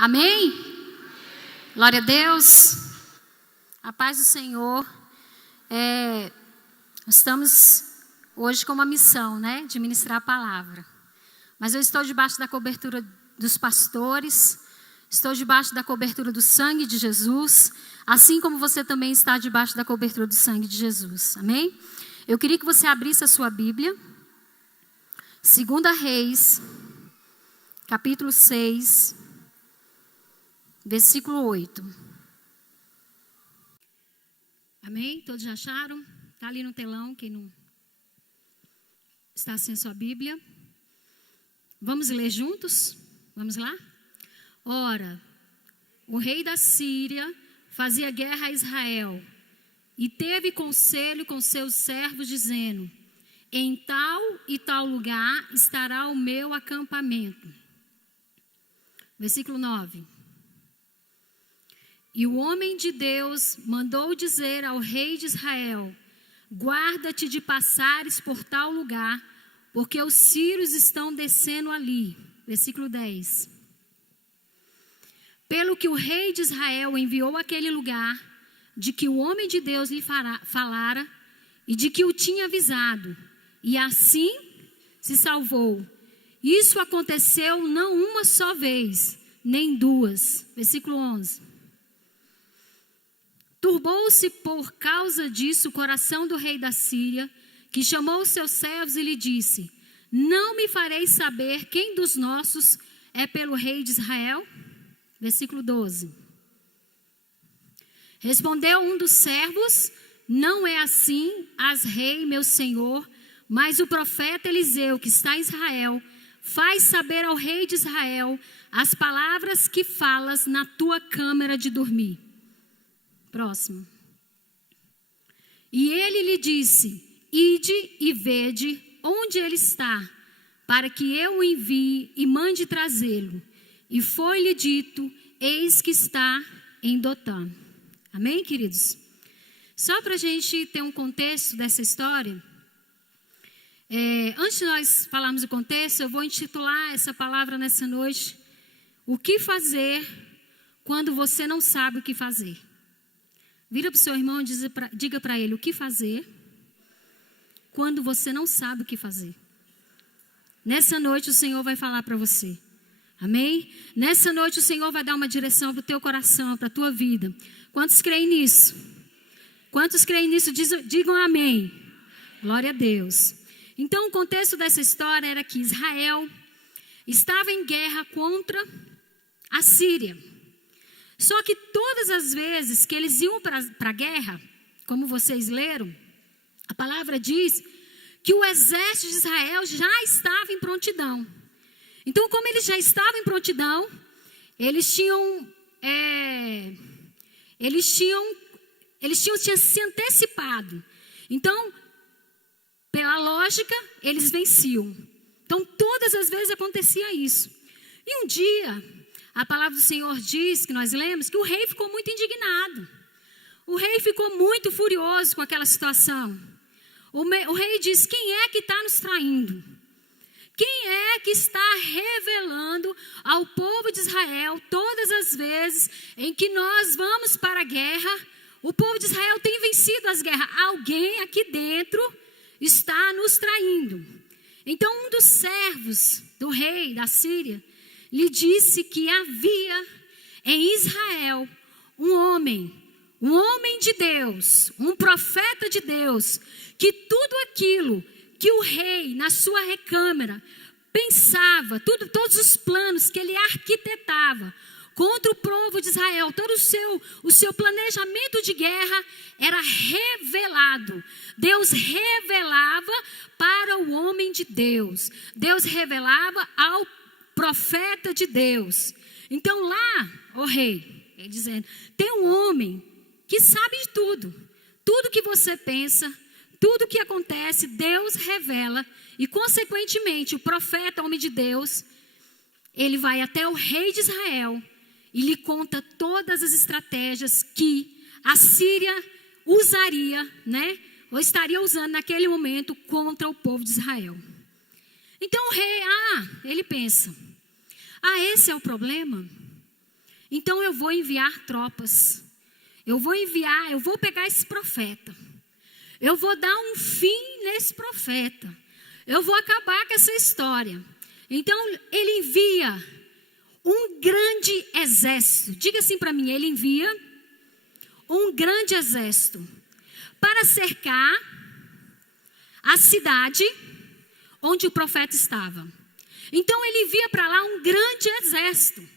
Amém? Glória a Deus. A paz do Senhor. Estamos hoje com uma missão, né? De ministrar a palavra. Mas eu estou debaixo da cobertura dos pastores. Estou debaixo da cobertura do sangue de Jesus. Assim como você também está debaixo da cobertura do sangue de Jesus. Amém? Eu queria que você abrisse a sua Bíblia. 2 Reis, capítulo 6, versículo 8. Amém? Todos já acharam? Está ali no telão, quem não está sem a sua Bíblia. Vamos ler juntos? Vamos lá? Ora, o rei da Síria fazia guerra a Israel e teve conselho com seus servos, dizendo: em tal e tal lugar estará o meu acampamento. Versículo 9. E o homem de Deus mandou dizer ao rei de Israel: guarda-te de passares por tal lugar, porque os sírios estão descendo ali. Versículo 10. Pelo que o rei de Israel enviou àquele lugar, de que o homem de Deus lhe falara, e de que o tinha avisado, e assim se salvou. Isso aconteceu não uma só vez, nem duas. Versículo 11. Turbou-se por causa disso o coração do rei da Síria, que chamou os seus servos e lhe disse: não me fareis saber quem dos nossos é pelo rei de Israel? Versículo 12. Respondeu um dos servos: não é assim, rei, meu senhor, mas o profeta Eliseu, que está em Israel, faz saber ao rei de Israel as palavras que falas na tua câmara de dormir. Próximo. E ele lhe disse: ide e vede onde ele está, para que eu o envie e mande trazê-lo. E foi-lhe dito: eis que está em Dotã. Amém, queridos? Só para a gente ter um contexto dessa história, antes de nós falarmos o contexto, eu vou intitular essa palavra nessa noite: o que fazer quando você não sabe o que fazer? Vira para o seu irmão e diga para ele: o que fazer quando você não sabe o que fazer? Nessa noite o Senhor vai falar para você. Amém? Nessa noite o Senhor vai dar uma direção para o teu coração, para a tua vida. Quantos creem nisso? Quantos creem nisso? Digam amém. Glória a Deus. Então o contexto dessa história era que Israel estava em guerra contra a Síria. Só que todas as vezes que eles iam para a guerra, como vocês leram, a palavra diz que o exército de Israel já estava em prontidão. Então, como eles já estavam em prontidão, eles tinham se antecipado. Então, pela lógica, eles venciam. Então, todas as vezes acontecia isso. E um dia, a palavra do Senhor diz, que nós lemos, que o rei ficou muito indignado. O rei ficou muito furioso com aquela situação. O rei diz: quem é que está nos traindo? Quem é que está revelando ao povo de Israel todas as vezes em que nós vamos para a guerra? O povo de Israel tem vencido as guerras. Alguém aqui dentro está nos traindo. Então um dos servos do rei da Síria lhe disse que havia em Israel um homem de Deus, um profeta de Deus, que tudo aquilo que o rei, na sua recâmara, pensava, todos os planos que ele arquitetava contra o povo de Israel, todo o seu planejamento de guerra era revelado. Deus revelava para o homem de Deus. Deus revelava ao profeta de Deus. Então lá, ó rei, ele dizendo, tem um homem que sabe de tudo. Tudo que você pensa, tudo que acontece, Deus revela. E consequentemente, o profeta, homem de Deus, ele vai até o rei de Israel e lhe conta todas as estratégias que a Síria usaria, né? Ou estaria usando naquele momento contra o povo de Israel. Então o rei, ele pensa: esse é o problema? Então eu vou enviar tropas. Eu vou pegar esse profeta. Eu vou dar um fim nesse profeta. Eu vou acabar com essa história. Então ele envia um grande exército. Diga assim para mim, ele envia um grande exército para cercar a cidade onde o profeta estava. Então ele envia para lá um grande exército.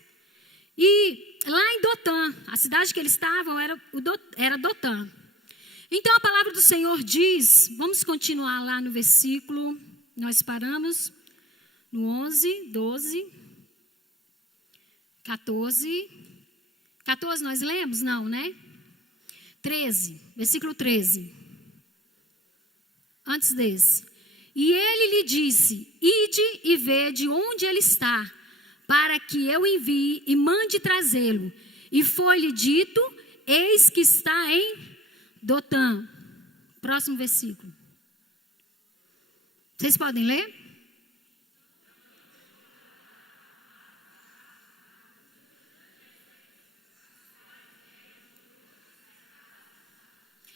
E lá em Dotã, a cidade que eles estavam era Dotã. Então a palavra do Senhor diz, vamos continuar lá no versículo, nós paramos no 11, 12, 14. 14 nós lemos? Não, né? 13, versículo 13. Antes desse. E ele lhe disse, ide e vede onde ele está, para que eu envie e mande trazê-lo. E foi-lhe dito, eis que está em Dotã. Próximo versículo. Vocês podem ler?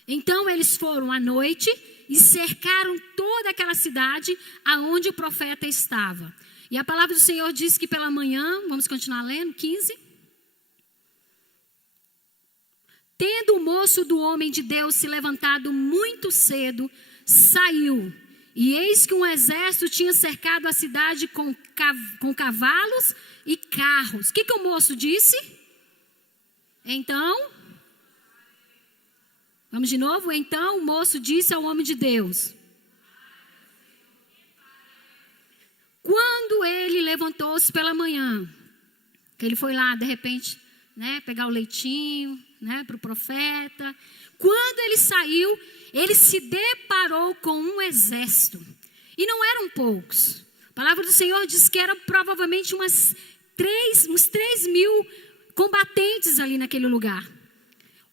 Então eles foram à noite e cercaram toda aquela cidade aonde o profeta estava. E a palavra do Senhor diz que pela manhã, vamos continuar lendo, 15. Tendo o moço do homem de Deus se levantado muito cedo, saiu. E eis que um exército tinha cercado a cidade com cavalos e carros. O que o moço disse? Então, vamos de novo? Então o moço disse ao homem de Deus. Quando ele levantou-se pela manhã, que ele foi lá de repente, né, pegar o leitinho, né, para o profeta. Quando ele saiu, ele se deparou com um exército. E não eram poucos. A palavra do Senhor diz que eram provavelmente uns 3.000 combatentes ali naquele lugar.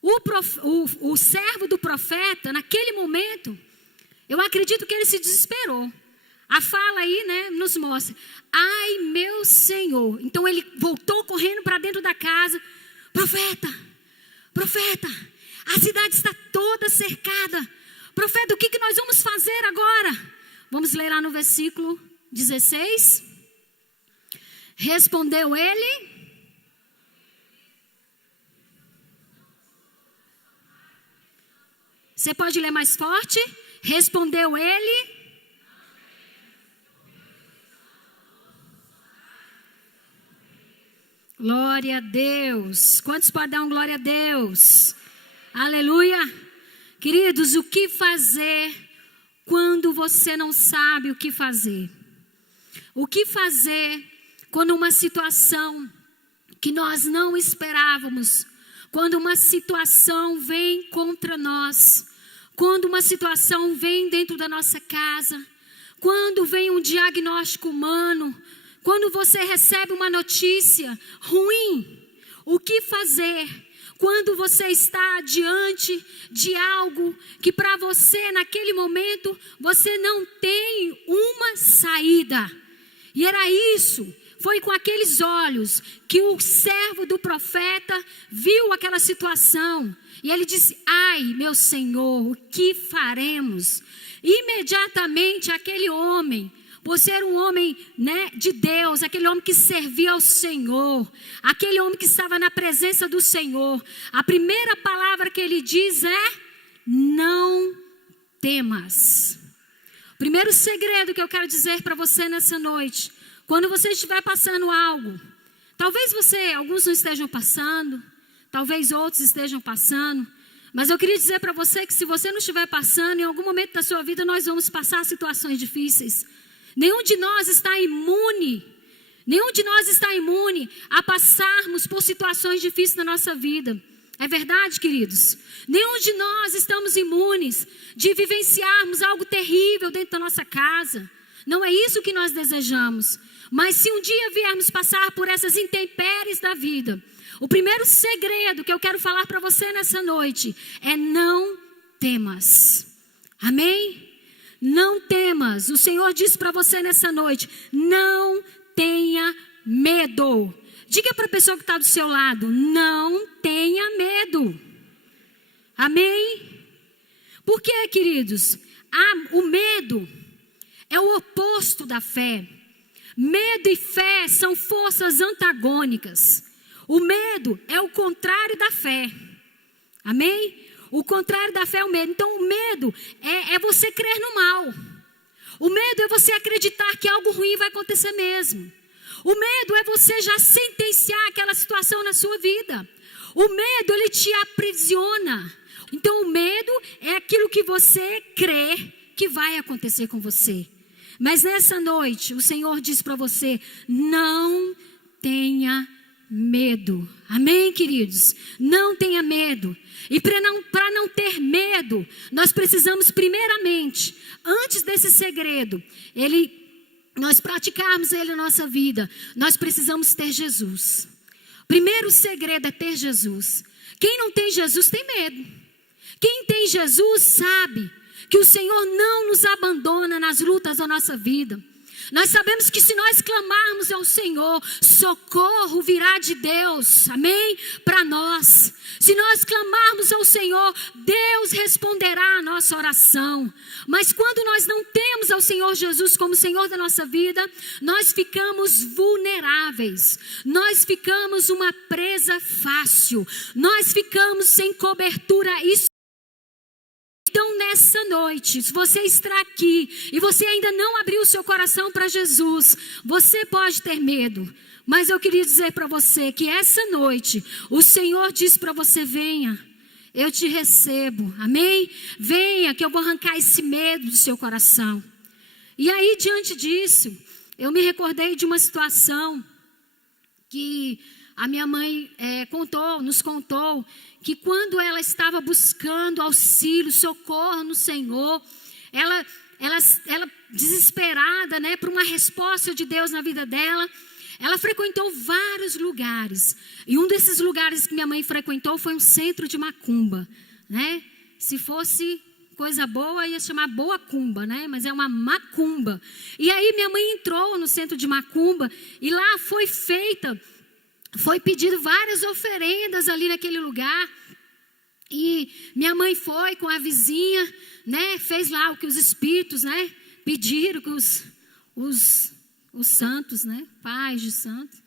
O servo do profeta, naquele momento, eu acredito que ele se desesperou. A fala aí, né, nos mostra. Ai, meu Senhor. Então ele voltou correndo para dentro da casa. Profeta, a cidade está toda cercada. Profeta, o que nós vamos fazer agora? Vamos ler lá no versículo 16. Respondeu ele. Você pode ler mais forte? Respondeu ele. Glória a Deus. Quantos podem dar um glória a Deus? Aleluia. Queridos, o que fazer quando você não sabe o que fazer? O que fazer quando uma situação que nós não esperávamos, quando uma situação vem contra nós, quando uma situação vem dentro da nossa casa, quando vem um diagnóstico humano, quando você recebe uma notícia ruim, o que fazer quando você está diante de algo que para você naquele momento você não tem uma saída? E era isso, foi com aqueles olhos que o servo do profeta viu aquela situação. E ele disse, ai meu Senhor, o que faremos? Imediatamente aquele homem, por ser um homem, né, de Deus, aquele homem que servia ao Senhor, aquele homem que estava na presença do Senhor, a primeira palavra que ele diz é, não temas. O primeiro segredo que eu quero dizer para você nessa noite, quando você estiver passando algo, talvez alguns não estejam passando, talvez outros estejam passando, mas eu queria dizer para você que se você não estiver passando, em algum momento da sua vida nós vamos passar situações difíceis. Nenhum de nós está imune a passarmos por situações difíceis na nossa vida. É verdade, queridos? Nenhum de nós estamos imunes de vivenciarmos algo terrível dentro da nossa casa. Não é isso que nós desejamos. Mas se um dia viermos passar por essas intempéries da vida, o primeiro segredo que eu quero falar para você nessa noite é não temas. Amém? Não temas. O Senhor diz para você nessa noite, não tenha medo. Diga para a pessoa que está do seu lado: não tenha medo. Amém? Por quê, queridos? O medo é o oposto da fé. Medo e fé são forças antagônicas. O medo é o contrário da fé. Amém? O contrário da fé é o medo. Então o medo é você crer no mal. O medo é você acreditar que algo ruim vai acontecer mesmo. O medo é você já sentenciar aquela situação na sua vida. O medo, ele te aprisiona. Então o medo é aquilo que você crê que vai acontecer com você. Mas nessa noite, o Senhor diz para você: não tenha medo. Amém, queridos? Não tenha medo. E para não ter medo, nós precisamos primeiramente, antes desse segredo, nós praticarmos ele na nossa vida, nós precisamos ter Jesus. Primeiro segredo é ter Jesus. Quem não tem Jesus tem medo. Quem tem Jesus sabe que o Senhor não nos abandona nas lutas da nossa vida. Nós sabemos que se nós clamarmos ao Senhor, socorro virá de Deus, amém? Para nós. Se nós clamarmos ao Senhor, Deus responderá a nossa oração. Mas quando nós não temos ao Senhor Jesus como Senhor da nossa vida, nós ficamos vulneráveis. Nós ficamos uma presa fácil. Nós ficamos sem cobertura espiritual. Então nessa noite, se você está aqui e você ainda não abriu o seu coração para Jesus, você pode ter medo. Mas eu queria dizer para você que essa noite, o Senhor diz para você: venha, eu te recebo, amém? Venha que eu vou arrancar esse medo do seu coração. E aí diante disso, eu me recordei de uma situação que a minha mãe nos contou, que quando ela estava buscando auxílio, socorro no Senhor, ela desesperada, né, por uma resposta de Deus na vida dela, ela frequentou vários lugares. E um desses lugares que minha mãe frequentou foi um centro de macumba, né? Se fosse coisa boa, ia chamar boa cumba, né? Mas é uma macumba. E aí minha mãe entrou no centro de macumba e lá foi pedido várias oferendas ali naquele lugar. E minha mãe foi com a vizinha, né? Fez lá o que os espíritos, né, pediram, que os santos, né? Pais de santos.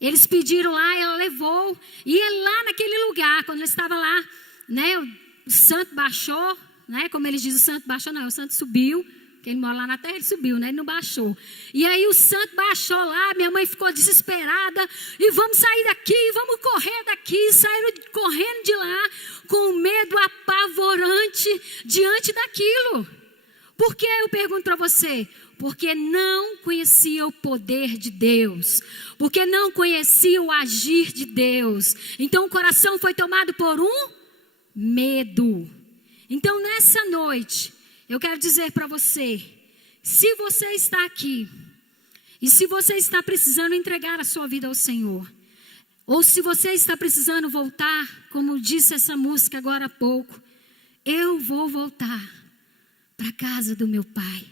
Eles pediram lá, ela levou. E lá naquele lugar, quando ela estava lá, né? O santo baixou, né? Como eles dizem, o santo baixou, não, o santo subiu. Quem mora lá na terra, ele subiu, né? Ele não baixou. E aí o santo baixou lá, minha mãe ficou desesperada. E vamos sair daqui, vamos correr daqui. Saíram correndo de lá, com medo apavorante diante daquilo. Por que eu pergunto para você? Porque não conhecia o poder de Deus. Porque não conhecia o agir de Deus. Então o coração foi tomado por um medo. Então nessa noite, eu quero dizer para você, se você está aqui, e se você está precisando entregar a sua vida ao Senhor, ou se você está precisando voltar, como disse essa música agora há pouco, eu vou voltar para a casa do meu Pai.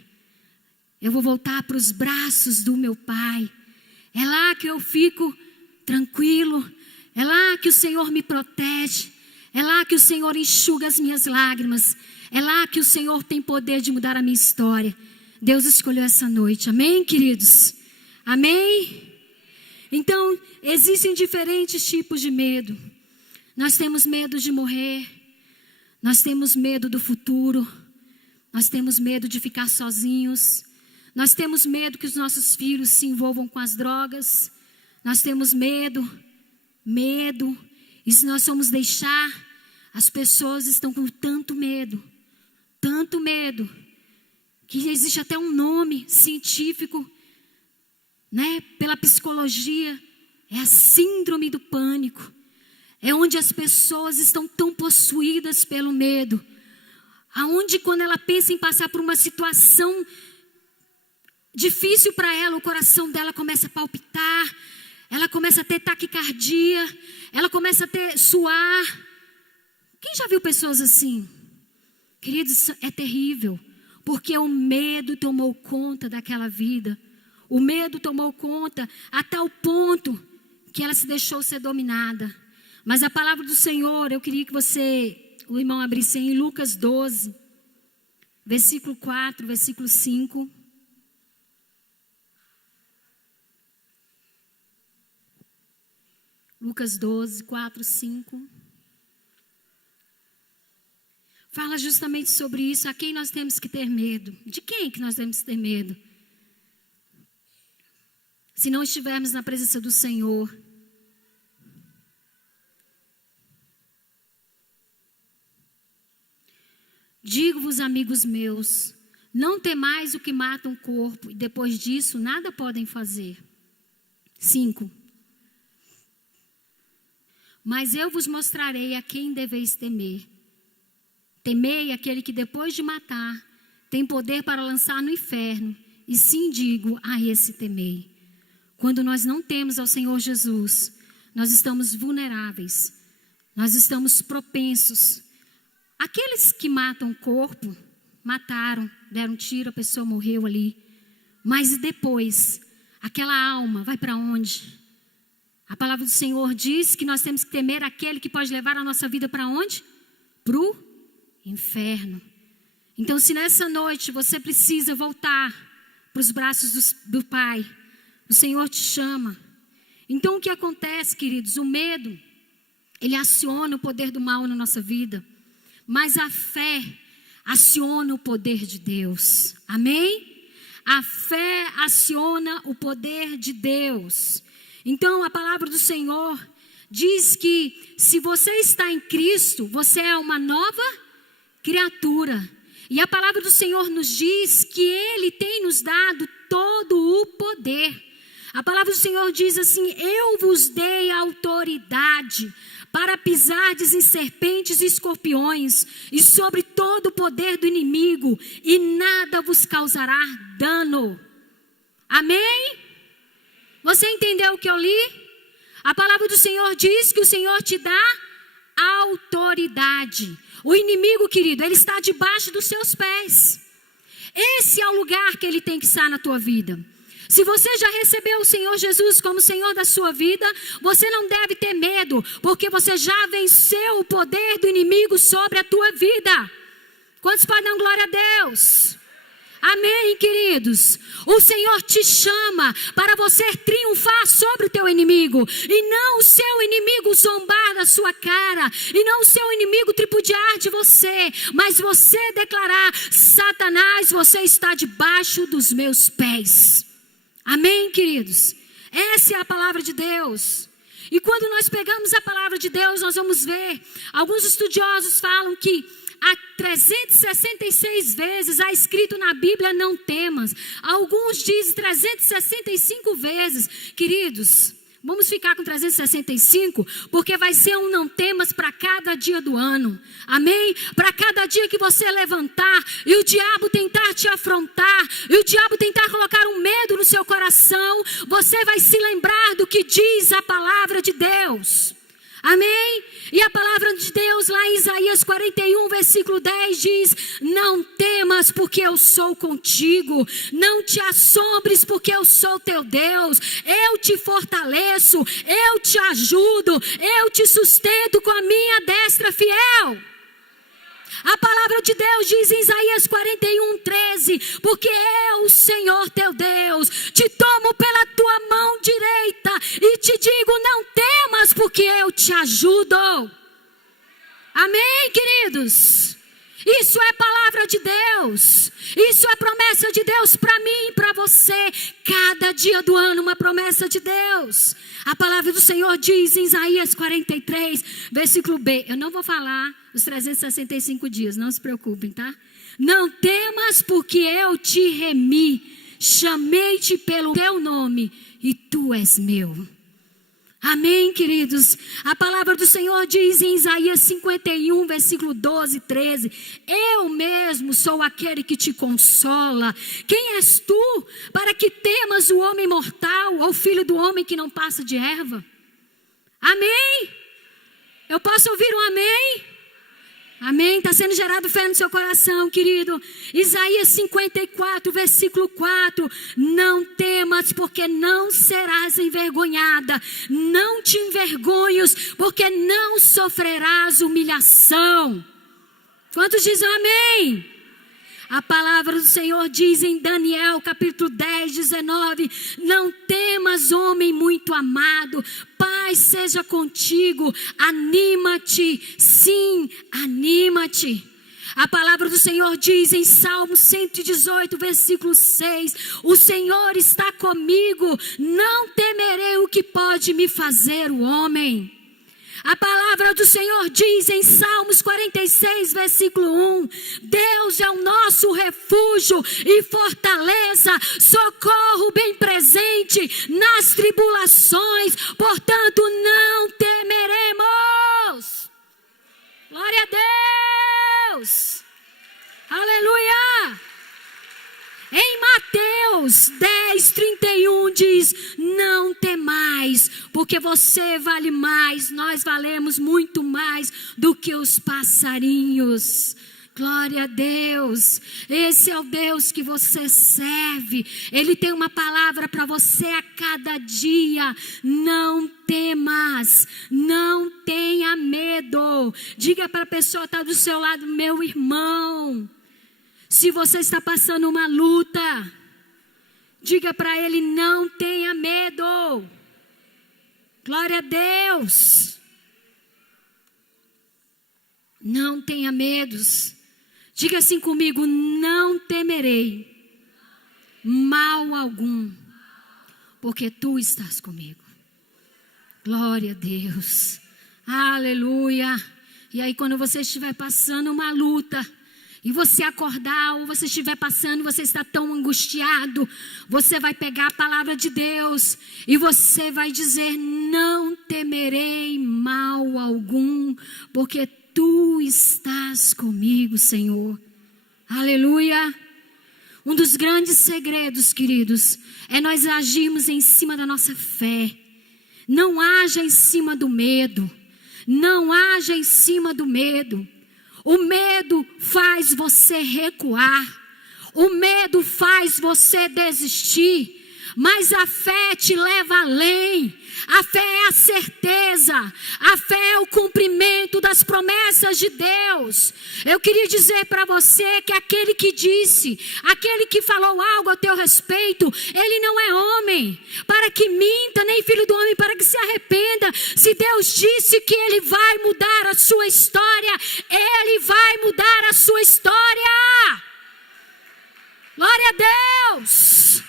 Eu vou voltar para os braços do meu Pai. É lá que eu fico tranquilo, é lá que o Senhor me protege, é lá que o Senhor enxuga as minhas lágrimas. É lá que o Senhor tem poder de mudar a minha história. Deus escolheu essa noite. Amém, queridos? Amém? Então, existem diferentes tipos de medo. Nós temos medo de morrer. Nós temos medo do futuro. Nós temos medo de ficar sozinhos. Nós temos medo que os nossos filhos se envolvam com as drogas. Nós temos medo. E se nós formos deixar, as pessoas estão com tanto medo, que existe até um nome científico, né, pela psicologia, é a síndrome do pânico. É onde as pessoas estão tão possuídas pelo medo, aonde quando ela pensa em passar por uma situação difícil para ela, o coração dela começa a palpitar, ela começa a ter taquicardia, ela começa a ter suar. Quem já viu pessoas assim? Queridos, é terrível, porque o medo tomou conta daquela vida. O medo tomou conta a tal ponto que ela se deixou ser dominada. Mas a palavra do Senhor, eu queria que o irmão abrisse em Lucas 12, versículo 4, versículo 5. Lucas 12, 4, 5. Fala justamente sobre isso, a quem nós temos que ter medo. De quem que nós temos que ter medo? Se não estivermos na presença do Senhor. Digo-vos, amigos meus, não temais o que mata o corpo, e depois disso nada podem fazer. 5. Mas eu vos mostrarei a quem deveis temer. Temei aquele que depois de matar, tem poder para lançar no inferno. E sim digo, a esse temei. Quando nós não temos ao Senhor Jesus, nós estamos vulneráveis. Nós estamos propensos. Aqueles que matam o corpo, mataram, deram um tiro, a pessoa morreu ali. Mas depois, aquela alma vai para onde? A palavra do Senhor diz que nós temos que temer aquele que pode levar a nossa vida para onde? Para o inferno. Então, se nessa noite você precisa voltar para os braços do Pai, o Senhor te chama. Então, o que acontece, queridos? O medo, ele aciona o poder do mal na nossa vida. Mas a fé aciona o poder de Deus. Amém? A fé aciona o poder de Deus. Então, a palavra do Senhor diz que se você está em Cristo, você é uma nova criatura. E a palavra do Senhor nos diz que Ele tem nos dado todo o poder. A palavra do Senhor diz assim: eu vos dei autoridade para pisardes em serpentes e escorpiões e sobre todo o poder do inimigo, e nada vos causará dano. Amém? Você entendeu o que eu li? A palavra do Senhor diz que o Senhor te dá autoridade. O inimigo, querido, ele está debaixo dos seus pés. Esse é o lugar que ele tem que estar na tua vida. Se você já recebeu o Senhor Jesus como Senhor da sua vida, você não deve ter medo, porque você já venceu o poder do inimigo sobre a tua vida. Quantos podem dar glória a Deus? Amém, queridos? O Senhor te chama para você triunfar sobre o teu inimigo. E não o seu inimigo zombar da sua cara. E não o seu inimigo tripudiar de você. Mas você declarar: Satanás, você está debaixo dos meus pés. Amém, queridos? Essa é a palavra de Deus. E quando nós pegamos a palavra de Deus, nós vamos ver. Alguns estudiosos falam que há 366 vezes há escrito na Bíblia: não temas. Alguns dizem 365 vezes. Queridos, vamos ficar com 365, porque vai ser um não temas para cada dia do ano. Amém? Para cada dia que você levantar e o diabo tentar te afrontar, e o diabo tentar colocar um medo no seu coração, você vai se lembrar do que diz a palavra de Deus. Amém? E a palavra de Deus lá em Isaías 41, versículo 10 diz: não temas, porque eu sou contigo. Não te assombres, porque eu sou teu Deus. Eu te fortaleço, eu te ajudo, eu te sustento com a minha destra fiel. A palavra de Deus diz em Isaías 41, 13: porque eu, o Senhor teu Deus, te tomo pela tua mão direita e te digo: não temas, porque eu te ajudo. Amém, queridos? Isso é palavra de Deus. Isso é promessa de Deus para mim e para você. Cada dia do ano uma promessa de Deus. A palavra do Senhor diz em Isaías 43, versículo B. Eu não vou falar os 365 dias, não se preocupem, tá? Não temas, porque eu te remi. Chamei-te pelo teu nome e tu és meu. Amém, queridos? A palavra do Senhor diz em Isaías 51, versículo 12 e 13: eu mesmo sou aquele que te consola. Quem és tu para que temas o homem mortal, ou filho do homem que não passa de erva? Amém? Eu posso ouvir um amém? Amém? Está sendo gerado fé no seu coração, querido. Isaías 54, versículo 4. Não temas, porque não serás envergonhada. Não te envergonhes, porque não sofrerás humilhação. Quantos dizem amém? A palavra do Senhor diz em Daniel, capítulo 10, 19. Não temas, homem muito amado. Paz seja contigo. Anima-te. Sim, anima-te. A palavra do Senhor diz em Salmo 118, versículo 6. O Senhor está comigo. Não temerei o que pode me fazer o homem. A palavra do Senhor diz em Salmos 46, versículo 1. Deus é o nosso refúgio e fortaleza, socorro bem presente nas tribulações. Portanto, não temeremos. Glória a Deus. Aleluia. Em Mateus 10, 31 diz: não temais, porque você vale mais, nós valemos muito mais do que os passarinhos. Glória a Deus. Esse é o Deus que você serve. Ele tem uma palavra para você a cada dia. Não temas, não tenha medo. Diga para a pessoa que está do seu lado: meu irmão, se você está passando uma luta, diga para ele: não tenha medo. Glória a Deus. Não tenha medos. Diga assim comigo: não temerei mal algum, porque tu estás comigo. Glória a Deus. Aleluia. E aí, quando você estiver passando uma luta, e você acordar, ou você estiver passando, você está tão angustiado, você vai pegar a palavra de Deus e você vai dizer: não temerei mal algum, porque tu estás comigo, Senhor. Aleluia. Um dos grandes segredos, queridos, é nós agirmos em cima da nossa fé. Não haja em cima do medo. Não haja em cima do medo. O medo faz você recuar. O medo faz você desistir. Mas a fé te leva além. A fé é a certeza. A fé é o cumprimento das promessas de Deus. Eu queria dizer para você que aquele que disse, aquele que falou algo a teu respeito, ele não é homem para que minta, nem filho do homem para que se arrependa. Se Deus disse que ele vai mudar a sua história, ele vai mudar a sua história. Glória a Deus.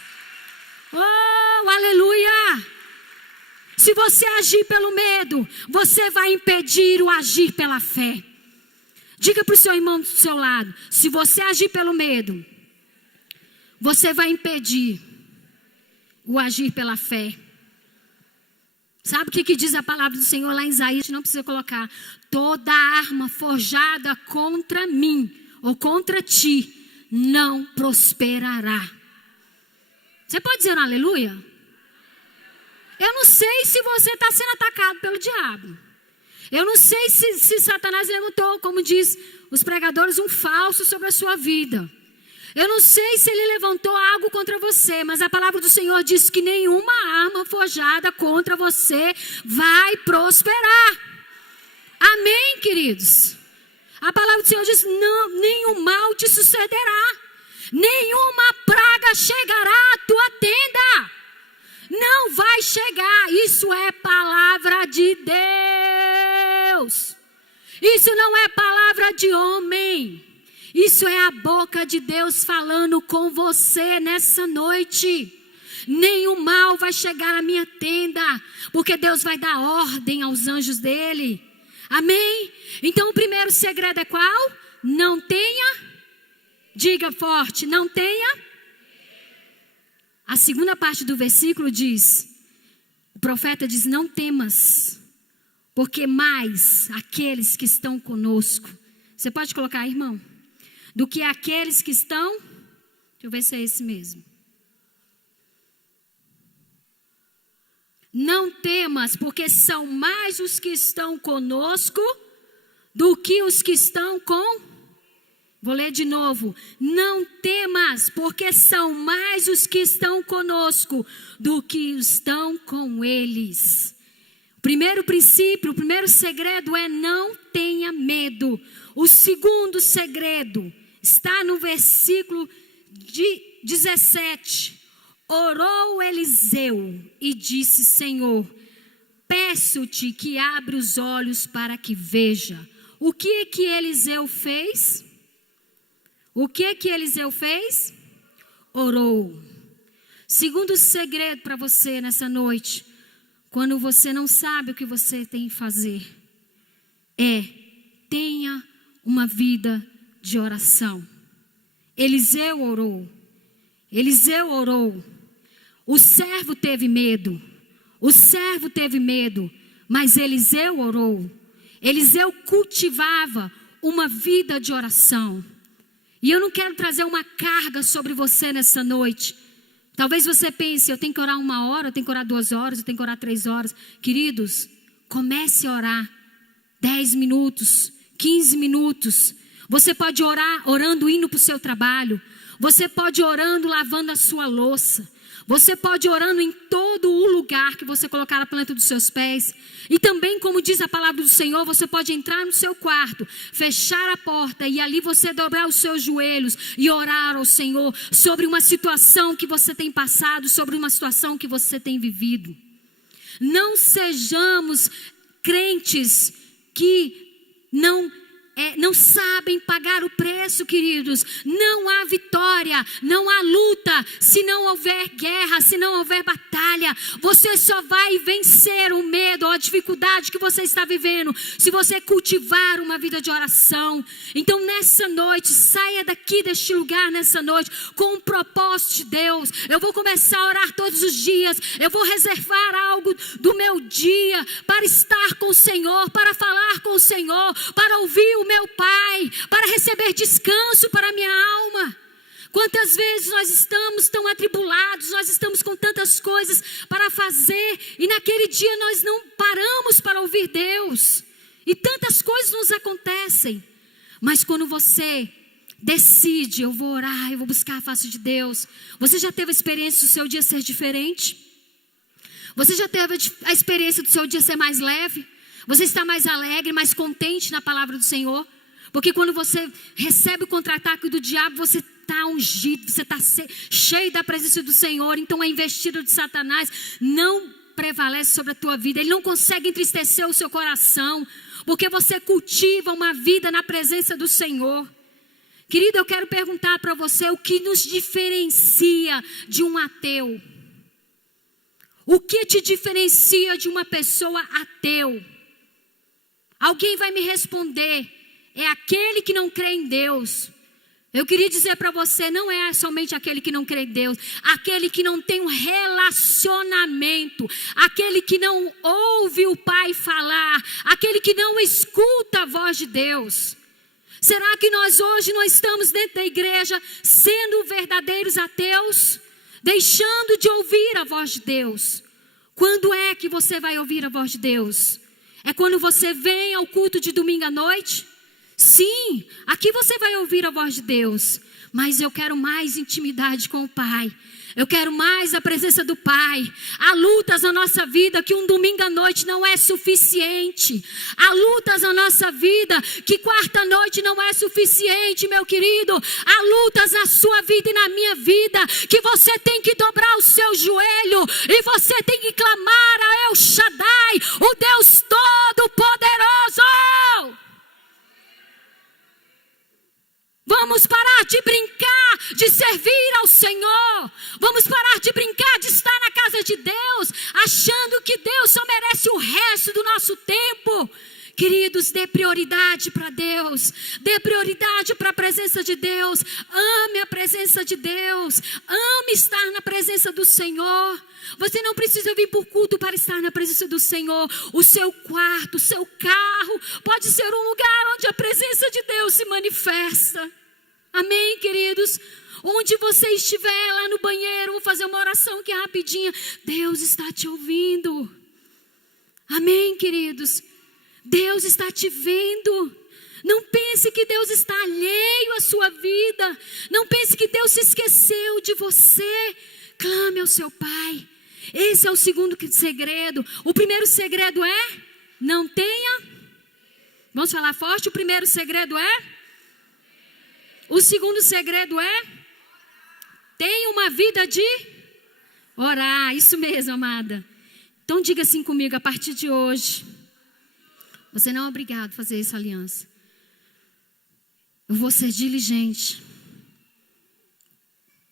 Oh, aleluia. Se você agir pelo medo, você vai impedir o agir pela fé. Diga para o seu irmão do seu lado: se você agir pelo medo, você vai impedir o agir pela fé. Sabe o que diz a palavra do Senhor lá em Isaías? Não precisa colocar: toda arma forjada contra mim ou contra ti não prosperará. Você pode dizer um aleluia? Eu não sei se você está sendo atacado pelo diabo. Eu não sei se Satanás levantou, como diz os pregadores, um falso sobre a sua vida. Eu não sei se ele levantou algo contra você, mas a palavra do Senhor diz que nenhuma arma forjada contra você vai prosperar. Amém, queridos? A palavra do Senhor diz: não, nenhum mal te sucederá. Nenhuma praga chegará à tua tenda. Não vai chegar. Isso é palavra de Deus. Isso não é palavra de homem. Isso é a boca de Deus falando com você nessa noite. Nenhum mal vai chegar à minha tenda, porque Deus vai dar ordem aos anjos dele. Amém? Então o primeiro segredo é qual? Não tenha. Diga forte: não tenha. A segunda parte do versículo diz, o profeta diz: não temas, porque mais aqueles que estão conosco. Você pode colocar aí, irmão? Do que aqueles que estão. Deixa eu ver se é esse mesmo. Não temas, porque são mais os que estão conosco do que os que estão com... Vou ler de novo. Não temas, porque são mais os que estão conosco do que estão com eles. O primeiro princípio, o primeiro segredo é não tenha medo. O segundo segredo está no versículo 17. Orou Eliseu e disse: Senhor, peço-te que abra os olhos para que veja. O que Eliseu fez? O que Eliseu fez? Orou. Segundo segredo para você nessa noite, quando você não sabe o que você tem que fazer, tenha uma vida de oração. Eliseu orou. Eliseu orou. O servo teve medo. O servo teve medo, mas Eliseu orou. Eliseu cultivava uma vida de oração. E eu não quero trazer uma carga sobre você nessa noite. Talvez você pense, eu tenho que orar 1 hora, eu tenho que orar 2 horas, eu tenho que orar 3 horas. Queridos, comece a orar 10 minutos, 15 minutos. Você pode orar orando indo para o seu trabalho. Você pode orando lavando a sua louça. Você pode orando em todo o lugar que você colocar a planta dos seus pés. E também, como diz a palavra do Senhor, você pode entrar no seu quarto, fechar a porta e ali você dobrar os seus joelhos e orar ao Senhor sobre uma situação que você tem passado, sobre uma situação que você tem vivido. Não sejamos crentes que não sabem pagar o preço, queridos. Não há vitória, não há luta se não houver guerra, se não houver batalha. Você só vai vencer o medo ou a dificuldade que você está vivendo se você cultivar uma vida de oração. Então nessa noite, saia daqui deste lugar nessa noite com um propósito de Deus. Eu vou começar a orar todos os dias. Eu vou reservar algo do meu dia para estar com o Senhor, para falar com o Senhor, para ouvir o meu Pai, para receber descanso para a minha alma. Quantas vezes nós estamos tão atribulados, nós estamos com tantas coisas para fazer e naquele dia nós não paramos para ouvir Deus. E tantas coisas nos acontecem. Mas quando você decide, eu vou orar, eu vou buscar a face de Deus. Você já teve a experiência do seu dia ser diferente? Você já teve a experiência do seu dia ser mais leve? Você está mais alegre, mais contente na palavra do Senhor? Porque quando você recebe o contra-ataque do diabo, você está ungido, você está cheio da presença do Senhor. Então a investida de Satanás não prevalece sobre a tua vida. Ele não consegue entristecer o seu coração, porque você cultiva uma vida na presença do Senhor. Querido, eu quero perguntar para você o que nos diferencia de um ateu. O que te diferencia de uma pessoa ateu? Alguém vai me responder, é aquele que não crê em Deus. Eu queria dizer para você, não é somente aquele que não crê em Deus, aquele que não tem um relacionamento, aquele que não ouve o Pai falar, aquele que não escuta a voz de Deus. Será que nós hoje não estamos dentro da igreja sendo verdadeiros ateus, deixando de ouvir a voz de Deus? Quando é que você vai ouvir a voz de Deus? É quando você vem ao culto de domingo à noite? Sim, aqui você vai ouvir a voz de Deus. Mas eu quero mais intimidade com o Pai. Eu quero mais a presença do Pai. Há lutas na nossa vida que um domingo à noite não é suficiente. Há lutas na nossa vida que quarta noite não é suficiente, meu querido. Há lutas na sua vida e na minha vida que você tem que dobrar o seu joelho e você tem que clamar a El Shaddai, o Deus Todo-Poderoso. Vamos parar de brincar, de servir ao Senhor. Vamos parar de brincar, de estar na casa de Deus, achando que Deus só merece o resto do nosso tempo. Queridos, dê prioridade para Deus. Dê prioridade para a presença de Deus. Ame a presença de Deus. Ame estar na presença do Senhor. Você não precisa vir por culto para estar na presença do Senhor. O seu quarto, o seu carro pode ser um lugar onde a presença de Deus se manifesta. Amém, queridos? Onde você estiver, lá no banheiro, vou fazer uma oração aqui rapidinha. Deus está te ouvindo. Amém, queridos? Deus está te vendo. Não pense que Deus está alheio à sua vida. Não pense que Deus se esqueceu de você. Clame ao seu Pai. Esse é o segundo segredo. O primeiro segredo é: não tenha. Vamos falar forte? O primeiro segredo é? O segundo segredo é: tenha uma vida de orar. Isso mesmo, amada. Então diga assim comigo: a partir de hoje, você não é obrigado a fazer essa aliança. Eu vou ser diligente.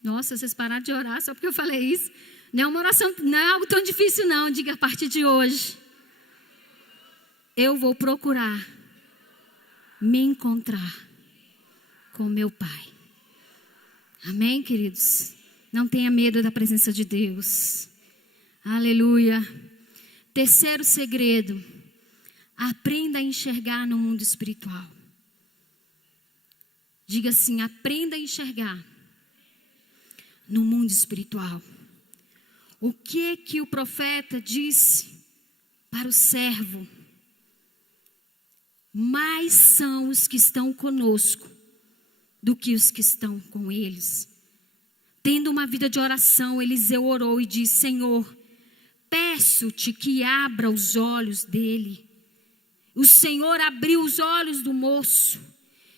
Nossa, vocês pararam de orar só porque eu falei isso. Não é uma oração, não é algo tão difícil não. Diga: a partir de hoje, eu vou procurar me encontrar com meu Pai. Amém, queridos? Não tenha medo da presença de Deus. Aleluia. Terceiro segredo: aprenda a enxergar no mundo espiritual. Diga assim: aprenda a enxergar no mundo espiritual. O que o profeta disse para o servo? Mais são os que estão conosco do que os que estão com eles. Tendo uma vida de oração, Eliseu orou e disse: Senhor, peço-te que abra os olhos dele. O Senhor abriu os olhos do moço,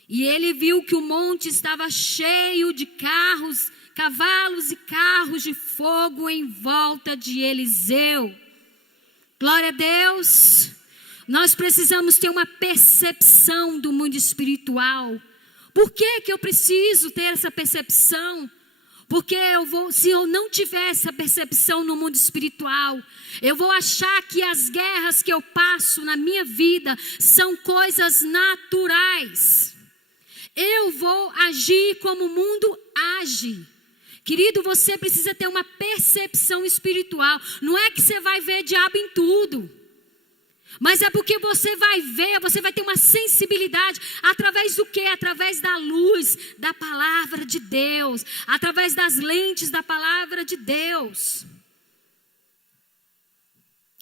e ele viu que o monte estava cheio de carros, cavalos e carros de fogo em volta de Eliseu. Glória a Deus. Nós precisamos ter uma percepção do mundo espiritual. Por que eu preciso ter essa percepção? Porque se eu não tiver essa percepção no mundo espiritual, eu vou achar que as guerras que eu passo na minha vida são coisas naturais. Eu vou agir como o mundo age. Querido, você precisa ter uma percepção espiritual. Não é que você vai ver diabo em tudo, mas é porque você vai ver, você vai ter uma sensibilidade. Através do quê? Através da luz da palavra de Deus. Através das lentes da palavra de Deus.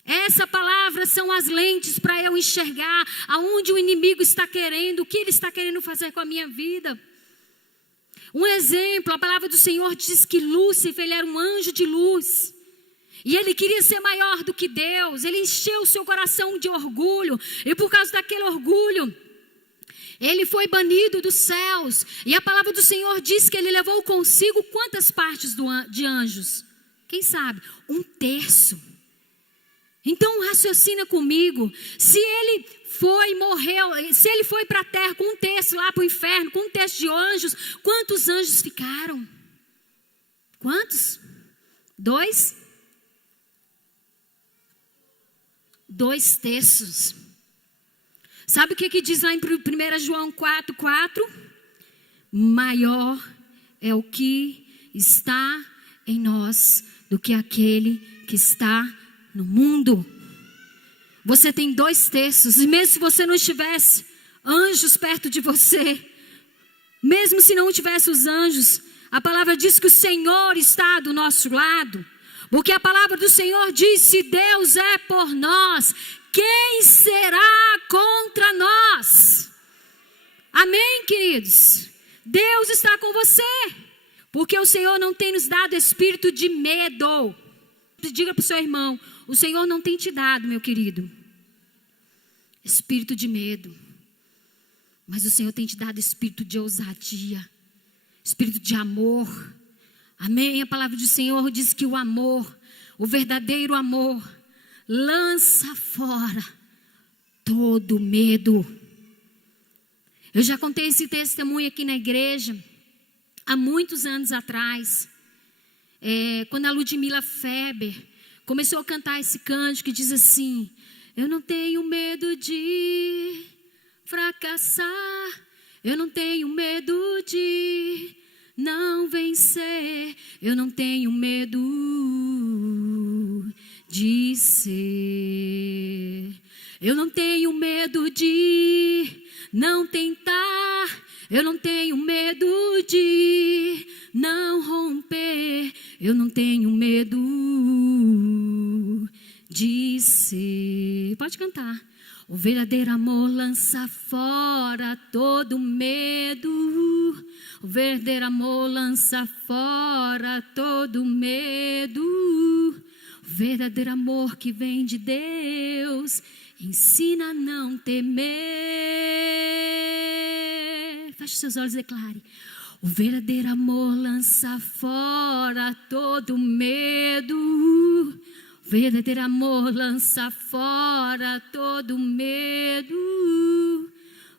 Essa palavra são as lentes para eu enxergar aonde o inimigo está querendo, o que ele está querendo fazer com a minha vida. Um exemplo, a palavra do Senhor diz que Lúcifer, ele era um anjo de luz. E ele queria ser maior do que Deus. Ele encheu o seu coração de orgulho. E por causa daquele orgulho, ele foi banido dos céus. E a palavra do Senhor diz que ele levou consigo quantas partes de anjos? Quem sabe? 1/3. Então raciocina comigo. Se ele morreu, se ele foi para a terra com 1/3 lá para o inferno, com 1/3 de anjos, quantos anjos ficaram? Quantos? 2? 2/3. Sabe o que diz lá em 1 João 4:4? Maior é o que está em nós do que aquele que está no mundo. Você tem 2/3. E mesmo se você não tivesse anjos perto de você, mesmo se não tivesse os anjos, a palavra diz que o Senhor está do nosso lado. Porque a palavra do Senhor diz: se Deus é por nós, quem será contra nós? Amém, queridos? Deus está com você. Porque o Senhor não tem nos dado espírito de medo. Diga para o seu irmão: o Senhor não tem te dado, meu querido, espírito de medo. Mas o Senhor tem te dado espírito de ousadia, espírito de amor. Amém? A palavra do Senhor diz que o amor, o verdadeiro amor, lança fora todo medo. Eu já contei esse testemunho aqui na igreja, há muitos anos atrás, quando a Ludmila Feber começou a cantar esse cântico que diz assim: eu não tenho medo de fracassar, eu não tenho medo de não vencer, eu não tenho medo de ser, eu não tenho medo de não tentar, eu não tenho medo de não romper, eu não tenho medo de ser. Pode cantar. O verdadeiro amor lança fora todo medo. O verdadeiro amor lança fora todo medo. O verdadeiro amor que vem de Deus ensina a não temer. Feche seus olhos e declare. O verdadeiro amor lança fora todo medo. O verdadeiro amor lança fora todo medo.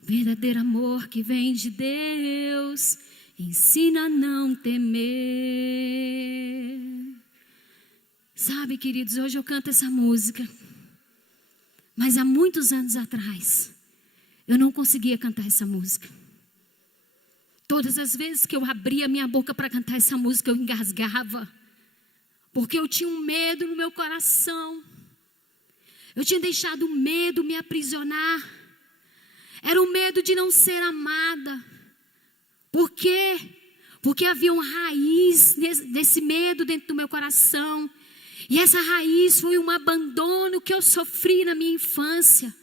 O verdadeiro amor que vem de Deus ensina a não temer. Sabe, queridos, hoje eu canto essa música, mas há muitos anos atrás eu não conseguia cantar essa música. Todas as vezes que eu abria minha boca para cantar essa música, eu engasgava. Porque eu tinha um medo no meu coração. Eu tinha deixado o medo me aprisionar. Era o medo de não ser amada. Por quê? Porque havia uma raiz desse medo dentro do meu coração. E essa raiz foi um abandono que eu sofri na minha infância.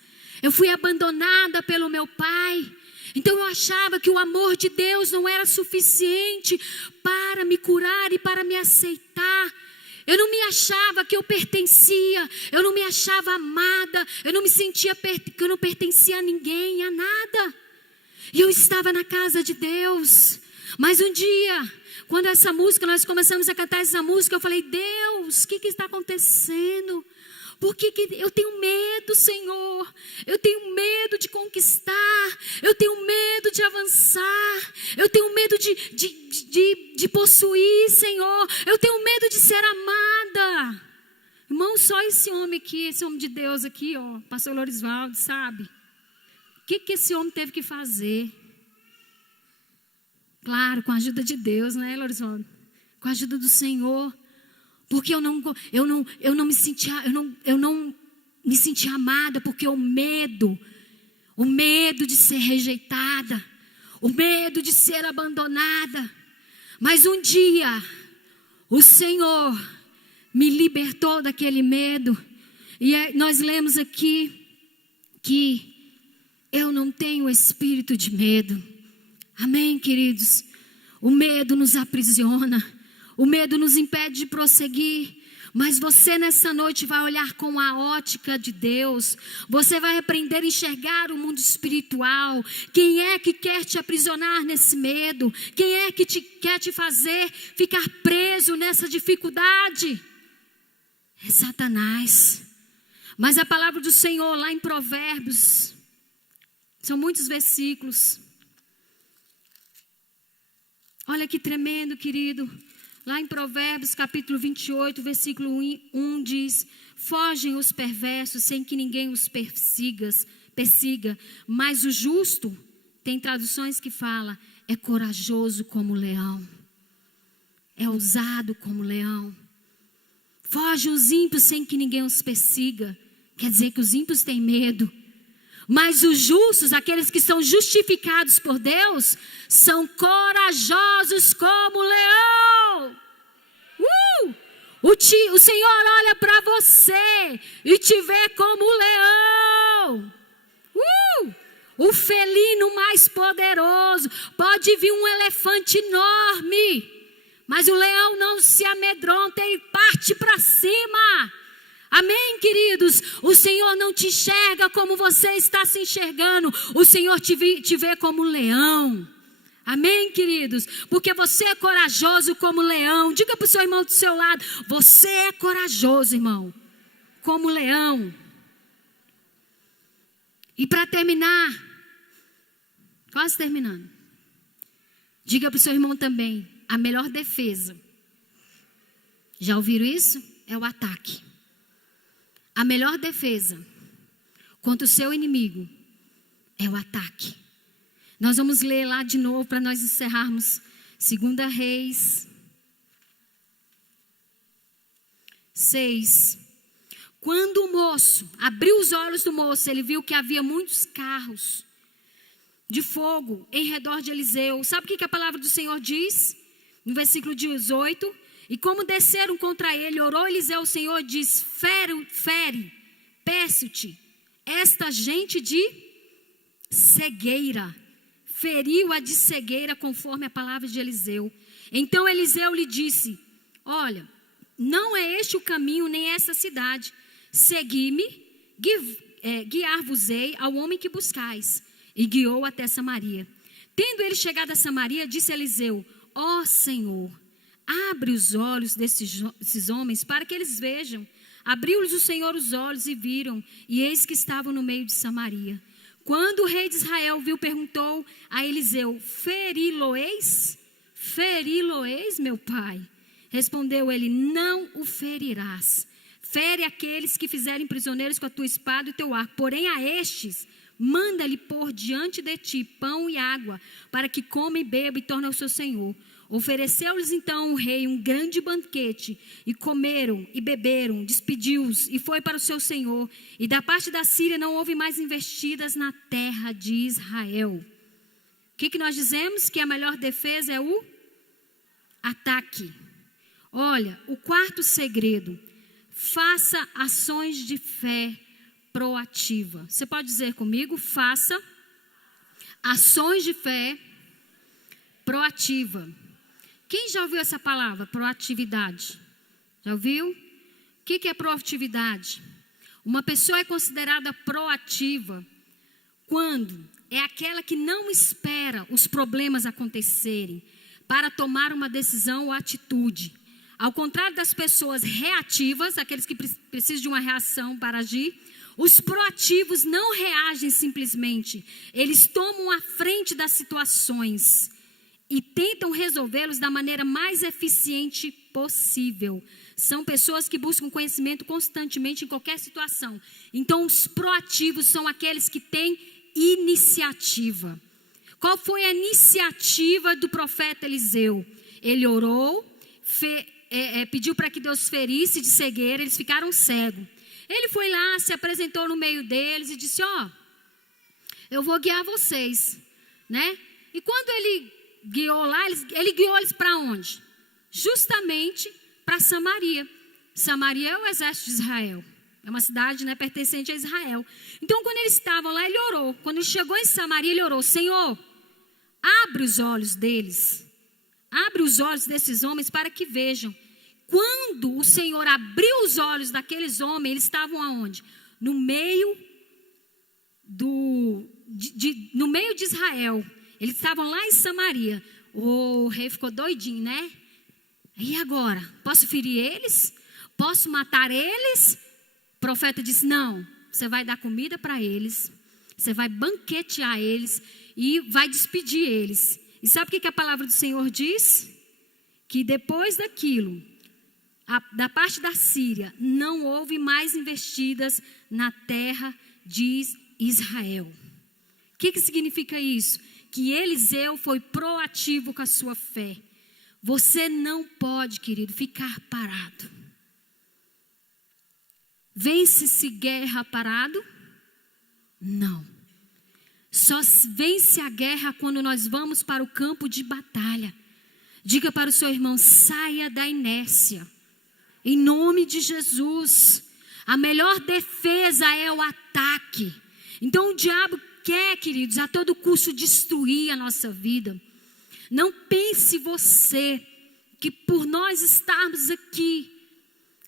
Eu fui abandonada pelo meu pai. Então eu achava que o amor de Deus não era suficiente para me curar e para me aceitar. Eu não me achava que eu pertencia, eu não me achava amada, eu não me sentia que eu não pertencia a ninguém, a nada. E eu estava na casa de Deus. Mas um dia, quando essa música, nós começamos a cantar essa música, eu falei, Deus, o que está acontecendo? Por que eu tenho medo, Senhor? Eu tenho medo de conquistar. Eu tenho medo de avançar. Eu tenho medo de possuir, Senhor. Eu tenho medo de ser amada. Irmão, só esse homem aqui, esse homem de Deus aqui, ó, pastor Lorisvaldo, sabe? O que esse homem teve que fazer? Claro, com a ajuda de Deus, né, Lorisvaldo? Com a ajuda do Senhor. Porque eu não me sentia amada, porque o medo de ser rejeitada, o medo de ser abandonada. Mas um dia, o Senhor me libertou daquele medo. E nós lemos aqui que eu não tenho espírito de medo. Amém, queridos? O medo nos aprisiona. O medo nos impede de prosseguir, mas você nessa noite vai olhar com a ótica de Deus. Você vai aprender a enxergar o mundo espiritual. Quem é que quer te aprisionar nesse medo? Quem é que quer te fazer ficar preso nessa dificuldade? É Satanás. Mas a palavra do Senhor lá em Provérbios, são muitos versículos. Olha que tremendo, querido. Lá em Provérbios, capítulo 28, versículo 1 diz: fogem os perversos sem que ninguém os persiga, mas o justo, tem traduções que fala, é corajoso como leão, é ousado como leão. Foge os ímpios sem que ninguém os persiga, quer dizer que os ímpios têm medo. Mas os justos, aqueles que são justificados por Deus, são corajosos como leão. O Senhor olha para você e te vê como leão. O felino mais poderoso. Pode vir um elefante enorme, mas o leão não se amedronta e parte para cima. Amém, queridos? O Senhor não te enxerga como você está se enxergando. O Senhor te vê como leão. Amém, queridos? Porque você é corajoso como leão. Diga para o seu irmão do seu lado: você é corajoso, irmão, como leão. E para terminar, quase terminando, diga para o seu irmão também: a melhor defesa, já ouviram isso? É o ataque. A melhor defesa contra o seu inimigo é o ataque. Nós vamos ler lá de novo para nós encerrarmos. 2 Reis 6. Quando o moço abriu os olhos do moço, ele viu que havia muitos carros de fogo em redor de Eliseu. Sabe o que a palavra do Senhor diz? No versículo 18. E como desceram contra ele, orou Eliseu ao Senhor e disse: fere, peço-te, esta gente de cegueira. Feriu-a de cegueira, conforme a palavra de Eliseu. Então Eliseu lhe disse: olha, não é este o caminho, nem essa cidade. Segui-me, guiar-vos-ei ao homem que buscais. E guiou até Samaria. Tendo ele chegado a Samaria, disse Eliseu: ó Senhor, abre os olhos desses homens para que eles vejam. Abriu-lhes o Senhor os olhos e viram, e eis que estavam no meio de Samaria. Quando o rei de Israel viu, perguntou a Eliseu: feri-lo-eis? Feri-lo-eis, meu pai? Respondeu ele: não o ferirás. Fere aqueles que fizerem prisioneiros com a tua espada e o teu arco. Porém a estes, manda-lhe pôr diante de ti pão e água, para que coma e beba e torne ao seu senhor. Ofereceu-lhes então o rei um grande banquete, e comeram e beberam, despediu-os e foi para o seu senhor. E da parte da Síria não houve mais investidas na terra de Israel. O que nós dizemos? Que a melhor defesa é o ataque. Olha, o quarto segredo: faça ações de fé proativa. Você pode dizer comigo? Faça ações de fé proativa. Quem já ouviu essa palavra? Proatividade. Já ouviu? O que é proatividade? Uma pessoa é considerada proativa quando é aquela que não espera os problemas acontecerem para tomar uma decisão ou atitude. Ao contrário das pessoas reativas, aqueles que precisam de uma reação para agir, os proativos não reagem simplesmente. Eles tomam a frente das situações e tentam resolvê-los da maneira mais eficiente possível. São pessoas que buscam conhecimento constantemente em qualquer situação. Então, os proativos são aqueles que têm iniciativa. Qual foi a iniciativa do profeta Eliseu? Ele orou, pediu para que Deus ferisse de cegueira, eles ficaram cegos. Ele foi lá, se apresentou no meio deles e disse: ó, eu vou guiar vocês, né? E quando ele guiou lá, ele guiou eles para onde? Justamente para Samaria. Samaria é o exército de Israel. É uma cidade, né, pertencente a Israel. Então, quando eles estavam lá, ele orou. Quando ele chegou em Samaria, ele orou: Senhor, abre os olhos deles. Abre os olhos desses homens para que vejam. Quando o Senhor abriu os olhos daqueles homens, eles estavam aonde? No meio de Israel. Eles estavam lá em Samaria. O rei ficou doidinho, né? E agora? Posso ferir eles? Posso matar eles? O profeta disse: não, você vai dar comida para eles, você vai banquetear eles e vai despedir eles. E sabe o que a palavra do Senhor diz? Que depois daquilo, da parte da Síria, não houve mais investidas na terra de Israel. O que significa isso? Que Eliseu foi proativo com a sua fé. Você não pode, querido, ficar parado. Vence-se guerra parado? Não. Só vence a guerra quando nós vamos para o campo de batalha. Diga para o seu irmão: saia da inércia. Em nome de Jesus. A melhor defesa é o ataque. Então o diabo quer, queridos, a todo custo destruir a nossa vida. Não pense você que por nós estarmos aqui,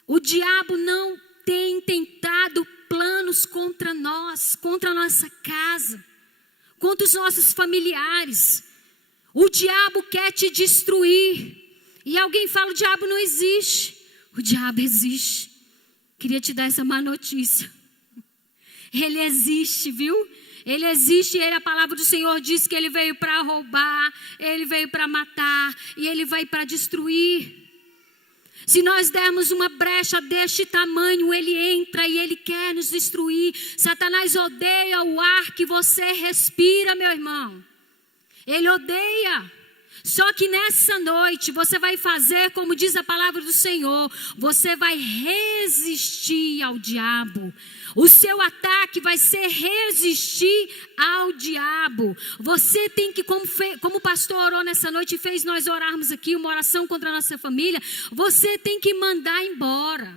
o diabo não tem tentado planos contra nós, contra a nossa casa, contra os nossos familiares. O diabo quer te destruir. E alguém fala: o diabo não existe. O diabo existe. Queria te dar essa má notícia. Ele existe, viu? Ele existe e a palavra do Senhor diz que ele veio para roubar, ele veio para matar e ele veio para destruir. Se nós dermos uma brecha deste tamanho, ele entra e ele quer nos destruir. Satanás odeia o ar que você respira, meu irmão. Ele odeia. Só que nessa noite você vai fazer como diz a palavra do Senhor. Você vai resistir ao diabo. O seu ataque vai ser resistir ao diabo. Você tem que, como o pastor orou nessa noite e fez nós orarmos aqui, uma oração contra a nossa família. Você tem que mandar embora.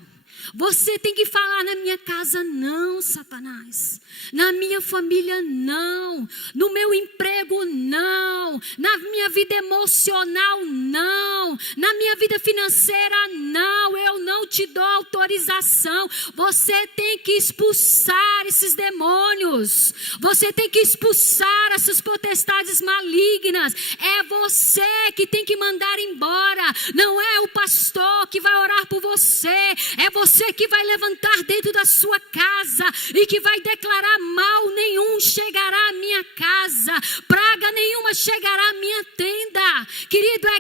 Você tem que falar: na minha casa não, Satanás. Na minha família não. No meu emprego não. Na minha vida emocional não. Na minha vida financeira não. Eu não te dou autorização. Você tem que expulsar esses demônios. Você tem que expulsar essas potestades malignas. É você que tem que mandar embora. Não é o pastor que vai orar por você. É você que vai levantar dentro da sua casa e que vai declarar: mal nenhum chegará à minha casa, praga nenhuma chegará à minha tenda. Querido, é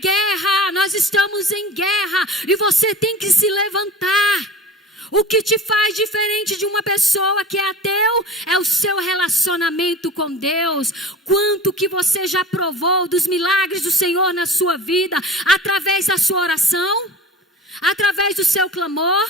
guerra, nós estamos em guerra e você tem que se levantar. O que te faz diferente de uma pessoa que é ateu é o seu relacionamento com Deus. Quanto que você já provou dos milagres do Senhor na sua vida, através da sua oração, através do seu clamor.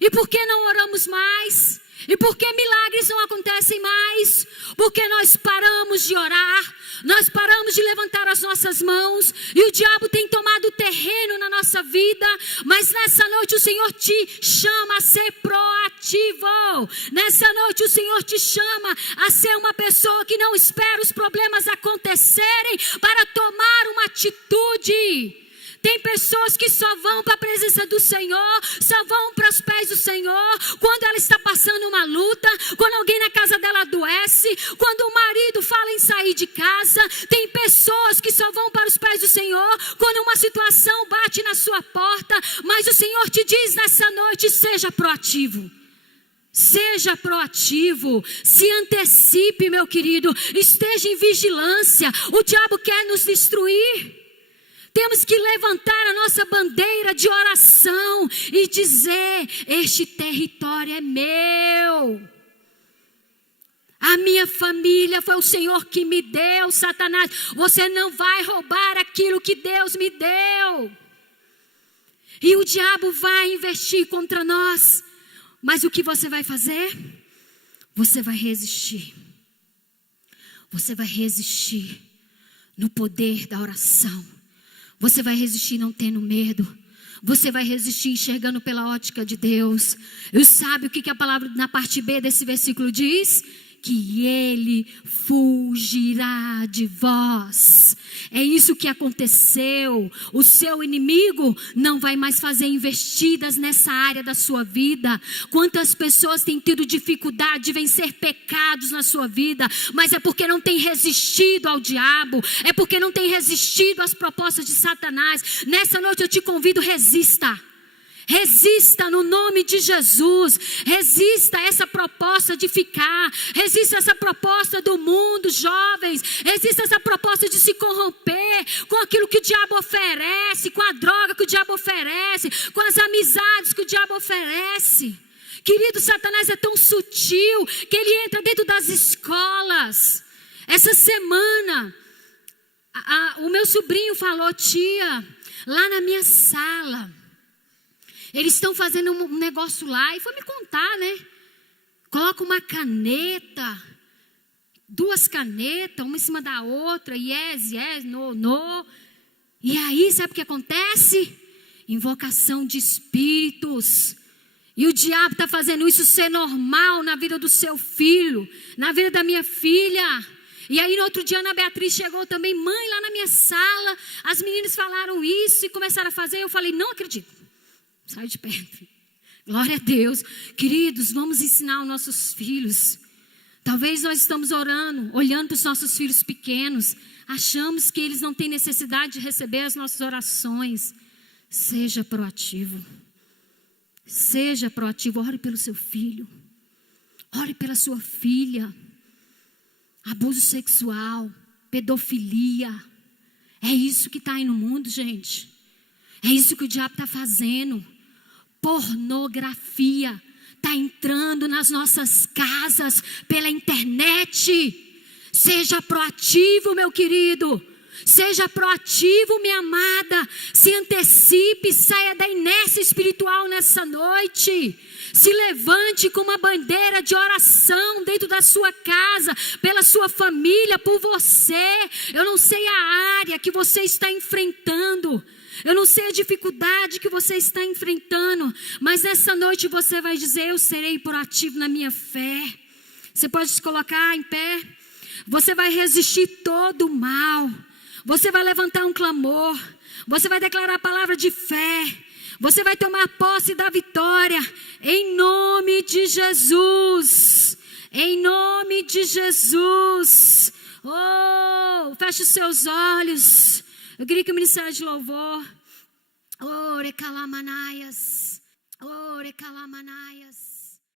E por que não oramos mais? E por que milagres não acontecem mais? Porque nós paramos de orar, nós paramos de levantar as nossas mãos, e o diabo tem tomado terreno na nossa vida. Mas nessa noite o Senhor te chama a ser proativo. Nessa noite o Senhor te chama a ser uma pessoa que não espera os problemas acontecerem para tomar uma atitude. Tem pessoas que só vão para a presença do Senhor, só vão para os pés do Senhor quando ela está passando uma luta, quando alguém na casa dela adoece, quando o marido fala em sair de casa. Tem pessoas que só vão para os pés do Senhor quando uma situação bate na sua porta. Mas o Senhor te diz nessa noite: seja proativo. Seja proativo, se antecipe, meu querido, esteja em vigilância. O diabo quer nos destruir. Temos que levantar a nossa bandeira de oração e dizer: este território é meu. A minha família foi o Senhor que me deu. Satanás, você não vai roubar aquilo que Deus me deu. E o diabo vai investir contra nós. Mas o que você vai fazer? Você vai resistir. Você vai resistir no poder da oração. Você vai resistir não tendo medo. Você vai resistir enxergando pela ótica de Deus. E sabe o que a palavra na parte B desse versículo diz? Que ele fugirá de vós. É isso que aconteceu. O seu inimigo não vai mais fazer investidas nessa área da sua vida. Quantas pessoas têm tido dificuldade de vencer pecados na sua vida, mas é porque não tem resistido ao diabo, é porque não tem resistido às propostas de Satanás. Nessa noite eu te convido: resista. Resista no nome de Jesus. Resista a essa proposta de ficar. Resista a essa proposta do mundo, jovens. Resista a essa proposta de se corromper com aquilo que o diabo oferece, com a droga que o diabo oferece, com as amizades que o diabo oferece. Querido, Satanás é tão sutil que ele entra dentro das escolas. Essa semana, o meu sobrinho falou: tia, lá na minha sala, eles estão fazendo um negócio lá. E foi me contar, né? Coloca uma caneta, 2 canetas, uma em cima da outra. Yes, no. E aí, sabe o que acontece? Invocação de espíritos. E o diabo está fazendo isso ser normal na vida do seu filho, na vida da minha filha. E aí no outro dia a Ana Beatriz chegou também: mãe, lá na minha sala, as meninas falaram isso e começaram a fazer. Eu falei: não acredito. Sai de perto. Glória a Deus. Queridos, vamos ensinar os nossos filhos. Talvez nós estamos orando, olhando para os nossos filhos pequenos, achamos que eles não têm necessidade de receber as nossas orações. Seja proativo. Seja proativo. Ore pelo seu filho. Ore pela sua filha. Abuso sexual, pedofilia. É isso que está aí no mundo, gente. É isso que o diabo está fazendo. Pornografia está entrando nas nossas casas pela internet. Seja proativo, meu querido. Seja proativo, minha amada. Se antecipe, saia da inércia espiritual nessa noite. Se levante com uma bandeira de oração dentro da sua casa, pela sua família, por você. Eu não sei a área que você está enfrentando. Eu não sei a dificuldade que você está enfrentando, mas nessa noite você vai dizer: eu serei proativo na minha fé. Você pode se colocar em pé. Você vai resistir todo o mal. Você vai levantar um clamor. Você vai declarar a palavra de fé. Você vai tomar posse da vitória. Em nome de Jesus. Em nome de Jesus. Oh, feche os seus olhos. Eu queria que o ministério de louvor. Oh, recalamanaias. Oh, recalamanaias.